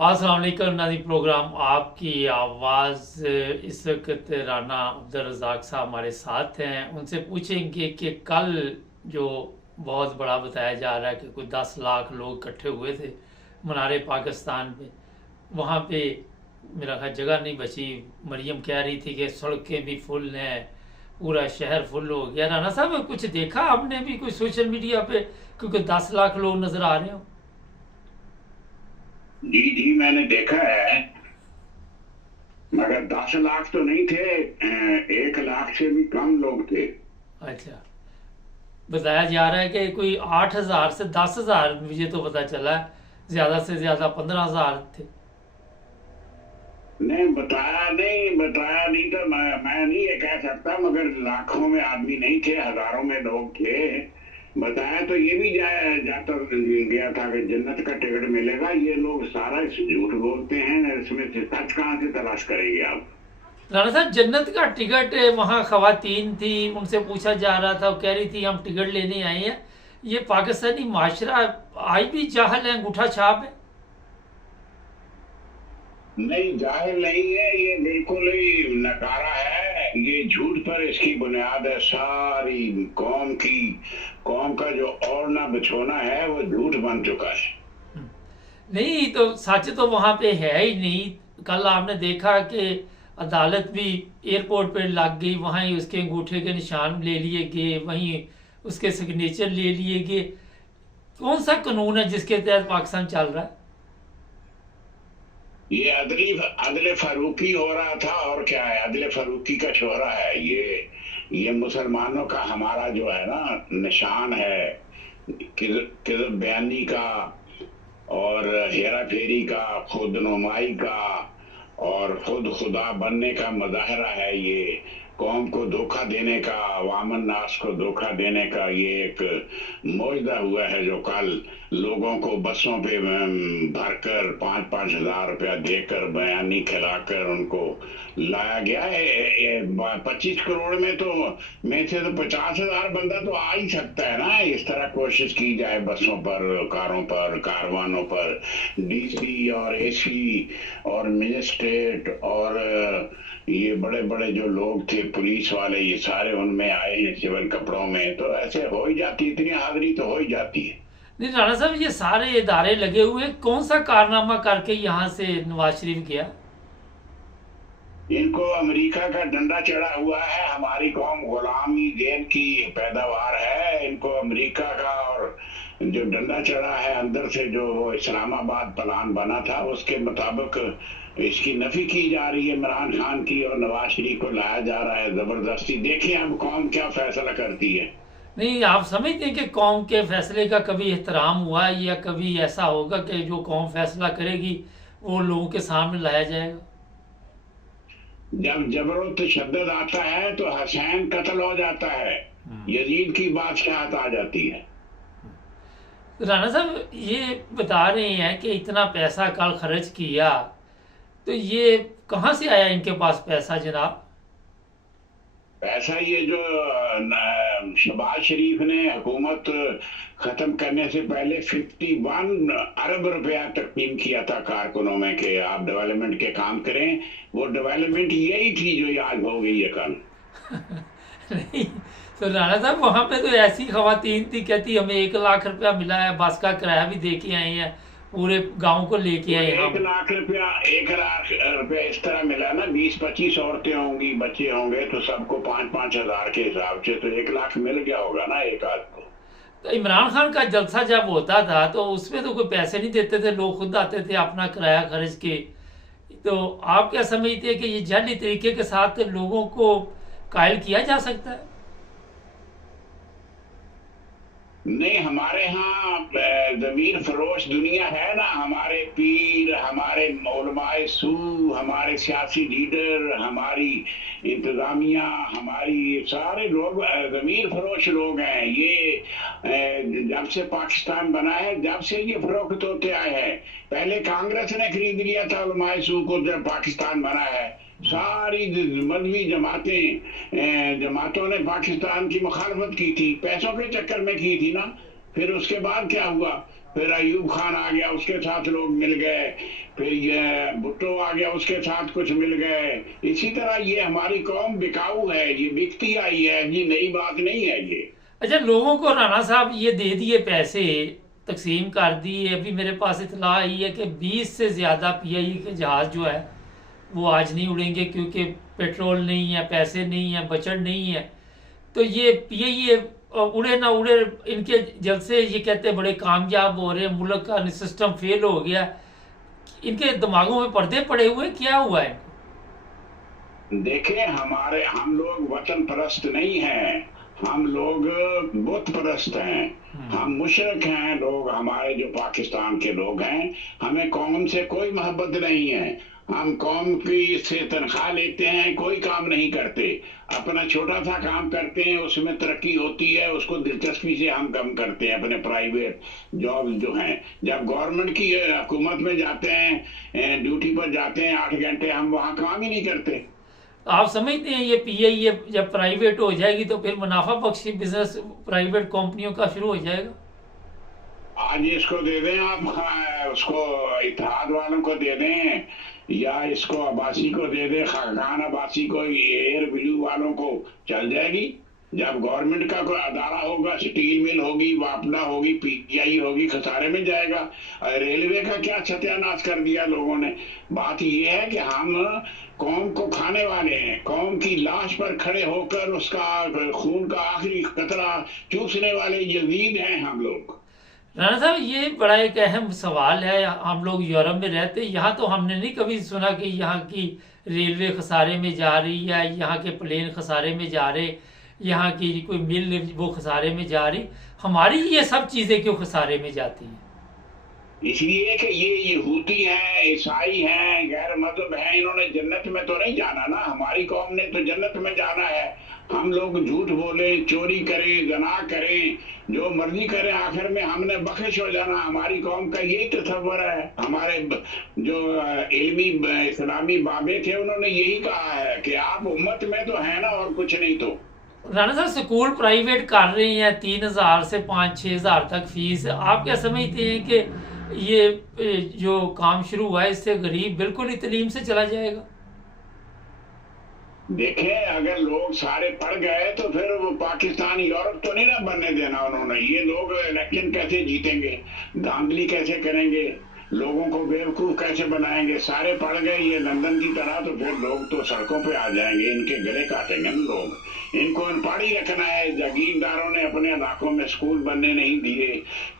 अस्सलाम वालेकुम नाज़रीन। प्रोग्राम आपकी आवाज़ इस वक्त राना अब्दुल रज़ाक साहब हमारे साथ हैं। उनसे पूछेंगे कि कल जो बहुत बड़ा बताया जा रहा है कि कोई 10 लाख लोग इकट्ठे हुए थे मनारे पाकिस्तान पे, वहाँ पे मेरा ख्याल जगह नहीं बची। मरियम कह रही थी कि सड़कें भी फुल हैं, पूरा शहर फुल हो गया। राना साहब कुछ देखा आपने भी कोई सोशल मीडिया पे, क्योंकि 10 लाख लोग नज़र आ रहे हो? जी जी, मैंने देखा है। मगर 10 लाख तो नहीं थे, 1 लाख से भी कम लोग थे। अच्छा, बताया जा रहा है कि कोई 8,000 से 10,000, मुझे तो पता चला है ज़्यादा से ज़्यादा 15,000 थे। नहीं बताया नहीं तो मैं नहीं ये कह सकता, मगर लाखों में आदमी नहीं थे, हजारों में लोग थे। बताया तो ये भी जाता गया था कि जन्नत का टिकट मिलेगा। ये लोग सारा झूठ बोलते हैं, इसमें से सच कहाँ से तलाश करेंगे आप? राणा साहब, जन्नत का टिकट वहाँ खवातीन थी, उनसे पूछा जा रहा था, वो कह रही थी हम टिकट लेने आए हैं। ये पाकिस्तानी माशरा आज भी जाहल है, अंगूठा छाप है। नहीं, जाहिर नहीं है, ये बिल्कुल ही नकारा है। ये झूठ पर इसकी बुनियाद है सारी कौम की। कौम का जो ओढ़ना बिछोना है वो झूठ बन चुका है। नहीं तो सच तो वहाँ पे है ही नहीं। कल आपने देखा कि अदालत भी एयरपोर्ट पे लग गई, वहाँ ही उसके अंगूठे के निशान ले लिए गए, वहीं उसके सिग्नेचर ले लिए गए। कौन सा कानून है जिसके तहत पाकिस्तान चल रहा है? ये अदले फारूकी हो रहा था, और क्या है, अदले फारूकी का शोहरा है ये मुसलमानों का हमारा जो है ना निशान है, किज़्ब बयानी का और हेरा फेरी का, खुद नुमाई का और खुद खुदा बनने का मुजाहरा है। ये कौम को धोखा देने का, अवामन नास को धोखा देने का ये एक मौजदा हुआ है, जो कल लोगों को बसों पे भरकर 5-5 हज़ार रुपया देकर बयानी खिलाकर उनको लाया गया है। 25 करोड़ में तो में से तो 50 हज़ार बंदा तो आ ही सकता है ना। इस तरह कोशिश की जाए बसों पर, कारों पर, कारवानों पर, डीसी और एसी और मजिस्ट्रेट और ये बड़े बड़े जो लोग थे, पुलिस वाले, ये सारे उनमें आए हैं सिविल कपड़ों में, तो ऐसे हो ही जाती, इतनी हाजिरी तो हो ही जाती है। नहीं राणा साहब, ये सारे इदारे लगे हुए, कौन सा कारनामा करके यहाँ से नवाज शरीफ गया? इनको अमेरिका का डंडा चढ़ा हुआ है। हमारी कौम गुलामी जेल की पैदावार है। इनको अमेरिका का और जो डंडा चढ़ा है अंदर से, जो वो इस्लामाबाद प्लान बना था उसके मुताबिक इसकी नफी की जा रही है इमरान खान की, और नवाज शरीफ को लाया जा रहा है जबरदस्ती। देखिए अब कौम क्या फैसला करती है। नहीं, आप समझते हैं कि कौम के फैसले का कभी एहतराम हुआ है, या कभी ऐसा होगा कि जो कौम फैसला करेगी वो लोगों के सामने लाया जाएगा? जब जबरो तशद्दुद आता है तो हसैन कत्ल हो जाता है, यजीद की बादशाहत आ जाती है। राणा साहब, ये बता रहे हैं कि इतना पैसा कल खर्च किया, तो ये कहाँ से आया इनके पास पैसा जनाब? पैसा ये जो शहबाज शरीफ ने हुकूमत खत्म करने से पहले 51 अरब रुपया तकसीम किया था कारकुनों में कि आप डेवलपमेंट के काम करें। वो डेवलपमेंट यही थी जो ये आज हो गई है कल। नहीं तो राणा साहब, वहाँ पे तो ऐसी खवातीन थी, कहती हमें 1 लाख रुपया मिला है, बस का किराया भी दे के आए हैं, पूरे गांव को लेके वो आए एक हम। लाख रुपया 1 लाख रुपया इस तरह मिला ना, 20-25 औरतें होंगी, बच्चे होंगे, तो सबको 5-5 हज़ार के हिसाब से तो 1 लाख मिल गया होगा ना एक आध को। तो इमरान खान का जलसा जब होता था तो उसमें तो कोई पैसे नहीं देते थे, लोग खुद आते थे अपना किराया खर्च के। तो आप क्या समझते हैं कि ये जाली तरीके के साथ लोगों को कायल किया जा सकता है? नहीं, हमारे यहाँ जमीर फरोश दुनिया है ना। हमारे पीर, हमारे उलमाए सू, हमारे सियासी लीडर, हमारी इंतजामिया, हमारी सारे लोग जमीर फरोश लोग हैं। ये जब से पाकिस्तान बना है, जब से ये फरोख्त होते आए हैं। पहले कांग्रेस ने खरीद लिया था उलमाए सू को जब पाकिस्तान बना है। सारी मजहबी जमातों ने पाकिस्तान की मुखालफत की थी, पैसों के चक्कर में की थी ना। फिर उसके बाद क्या हुआ, फिर अयूब खान आ गया, उसके साथ लोग मिल गए, फिर ये भुट्टो आ गया, उसके साथ कुछ मिल गए। इसी तरह ये हमारी कौम बिकाऊ है, ये बिकती आई है, ये नई बात नहीं है ये। अच्छा, लोगों को राणा साहब ये दे दिए पैसे, तकसीम कर दिए। अभी मेरे पास इतला आई है कि 20 से ज़्यादा पीआई के जहाज़ जो है वो आज नहीं उड़ेंगे, क्योंकि पेट्रोल नहीं है, पैसे नहीं है, बजट नहीं है। तो ये पीआई उड़े ना उड़े, इनके जब से ये कहते बड़े कामयाब हो रहे हैं, मुल्क का सिस्टम फेल हो गया, इनके दिमागों में पर्दे पड़े हुए, क्या हुआ है? देखें, हम लोग वतन परस्त नहीं हैं, हम लोग बुत परस्त हैं, हम मुशरक हैं लोग। हमारे जो पाकिस्तान के लोग हैं, हमें कौम से कोई मोहब्बत नहीं है। हम कौम की से तनख्वाह लेते हैं, कोई काम नहीं करते, अपना छोटा सा काम करते हैं, उसमें तरक्की होती है, उसको दिलचस्पी से हम कम करते हैं। अपने प्राइवेट जॉब जो हैं, जब गवर्नमेंट की हुकूमत में जाते हैं, ड्यूटी पर जाते हैं 8 घंटे, हम वहाँ काम ही नहीं करते। आप समझते हैं ये पीआई ये जब प्राइवेट हो जाएगी तो फिर मुनाफा बख्शी बिजनेस प्राइवेट कंपनियों का शुरू हो जाएगा? आज इसको दे दें आप, उसको इत्तेहाद वालों को दे दें, या इसको अब्बासी को दे दें, खान अब्बासी को, एयर ब्लू वालों को, चल जाएगी। जब गवर्नमेंट का कोई अदारा होगा, स्टील मिल होगी, वापडा होगी, पीटीआई होगी, खसारे में जाएगा। रेलवे का क्या सत्यानाश कर दिया लोगों ने। बात यह है कि हम कौम को खाने वाले हैं, कौम की लाश पर खड़े होकर उसका खून का आखिरी कतरा चूसने वाले यजीद हैं हम लोग। राणा साहब, ये बड़ा एक अहम सवाल है। हम लोग यूरोप में रहते, यहाँ तो हमने नहीं कभी सुना कि यहाँ की रेलवे खसारे में जा रही है, यहाँ के प्लेन खसारे में जा रहे, यहाँ की कोई मिल वो खसारे में जा रही। हमारी ये सब चीज़ें क्यों खसारे में जाती हैं? इसलिए कि ये यहूदी हैं, ईसाई हैं, गैर मजहब हैं, इन्होंने जन्नत में तो नहीं जाना ना। हमारी कौम ने तो जन्नत में जाना है। हम लोग झूठ बोले, चोरी करें, जना करें, जो मर्जी करें, आखिर में हमने बख्शिश हो जाना। हमारी कौम का यही तस्वर है। हमारे जो इल्मी इस्लामी बाबे थे, उन्होंने यही कहा है कि आप उम्मत में तो है ना, और कुछ नहीं। तो राणा साहब, स्कूल प्राइवेट कर रहे हैं, 3,000 से 5-6 हज़ार तक फीस। आप क्या समझते हैं कि ये जो काम शुरू हुआ है इससे गरीब बिल्कुल ही तलीम से चला जाएगा? देखें, अगर लोग सारे पढ़ गए तो फिर वो पाकिस्तान यूरोप तो नहीं ना बनने देना उन्होंने। ये लोग इलेक्शन कैसे जीतेंगे, धांधली कैसे करेंगे, लोगों को बेवकूफ कैसे बनाएंगे? सारे पढ़ गए ये लंदन की तरह, तो फिर लोग तो सड़कों पे आ जाएंगे, इनके गले काटेंगे ना लोग। इनको अनपढ़ ही रखना है। जागीरदारों ने अपने इलाकों में स्कूल बनने नहीं दिए,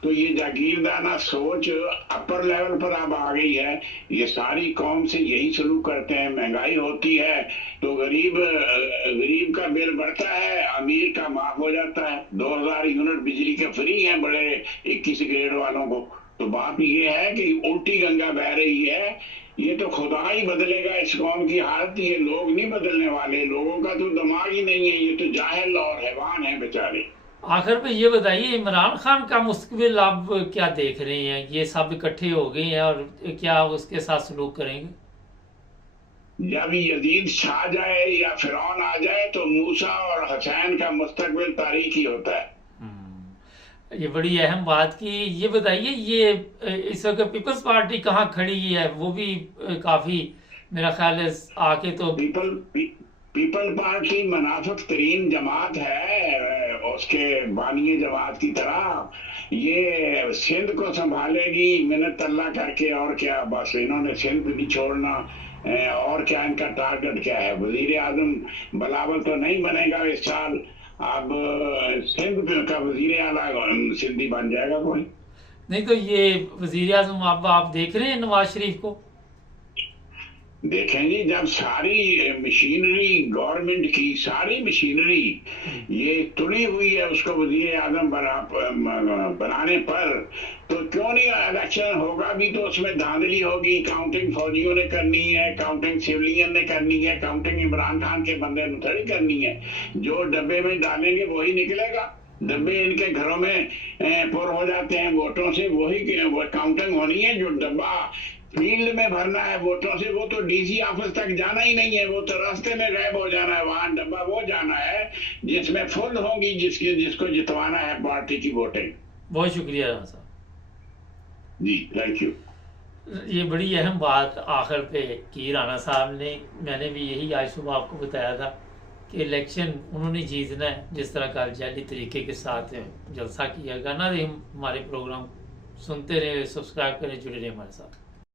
तो ये जागीरदाना सोच अपर लेवल पर अब आ गई है। ये सारी कौम से यही सलूक करते हैं। महंगाई होती है तो गरीब का बिल बढ़ता है, अमीर का माफ हो जाता है। 2000 यूनिट बिजली के फ्री है बड़े 21 ग्रेड वालों को। तो बात ये है कि उल्टी गंगा बह रही है। ये तो खुदा ही बदलेगा इस कौम की हालत, ये लोग नहीं बदलने वाले। लोगों का तो दिमाग ही नहीं है, ये तो जाहिल और हैवान है बेचारे। आखिर में ये बताइए, इमरान खान का मुस्तकबिल आप क्या देख रहे हैं? ये सब इकट्ठे हो गए हैं और क्या उसके साथ सलूक करेंगे? जब यजीद छा जाए या फिरौन आ जाए तो मूसा और हुसैन का मुस्तकबिल तारीखी होता है। ये बड़ी अहम बात की। ये बताइए, ये इस वक्त पीपल्स पार्टी कहाँ खड़ी है? वो भी काफी मेरा ख्याल है आके तो पीपल पार्टी मुनाफिक तरीन जमात है, उसके बानिए जमात की तरह। ये सिंध को संभालेगी मिन्नत अल्लाह करके, और क्या। बस इन्होंने सिंध नहीं छोड़ना। और क्या इनका टारगेट क्या है? वजीर आजम बिलावल तो नहीं बनेगा इस साल। अब सिंध का वजीर आला सिंधी बन जाएगा कोई। नहीं तो ये वजीर आजम आप देख रहे हैं नवाज शरीफ को? देखें जी, जब सारी मशीनरी गवर्नमेंट की सारी मशीनरी ये तुड़ी हुई है उसको वजीर आजम बनाने पर, तो क्यों नहीं इलेक्शन होगा भी तो उसमें धांधली होगी। काउंटिंग फौजियों ने करनी है, काउंटिंग सिविलियन ने करनी है, काउंटिंग इमरान खान के बंदे ने थोड़ी करनी है। जो डब्बे में डालेंगे वही निकलेगा। डब्बे इनके घरों में पुर हो जाते हैं वोटों से, वही काउंटिंग होनी है। जो डब्बा फील्ड में भरना है वोटों से, वो तो डीसी ऑफिस तक जाना ही नहीं है, वो तो रास्ते में गायब हो जाना है। वहां डब्बा वो जाना है जिसमें फुल होंगी, जिसको जितवाना है पार्टी की वोटिंग। बहुत शुक्रिया साहब। जी, थैंक यू। ये बड़ी अहम बात आखिर पे की राणा साहब ने। मैंने भी यही आज सुबह आपको बताया था कि इलेक्शन उन्होंने जीतना है, जिस तरह का जाली तरीके के साथ जलसा किया। गाना हमारे प्रोग्राम सुनते रहे, सब्सक्राइब करें, जुड़े रहे हमारे साथ।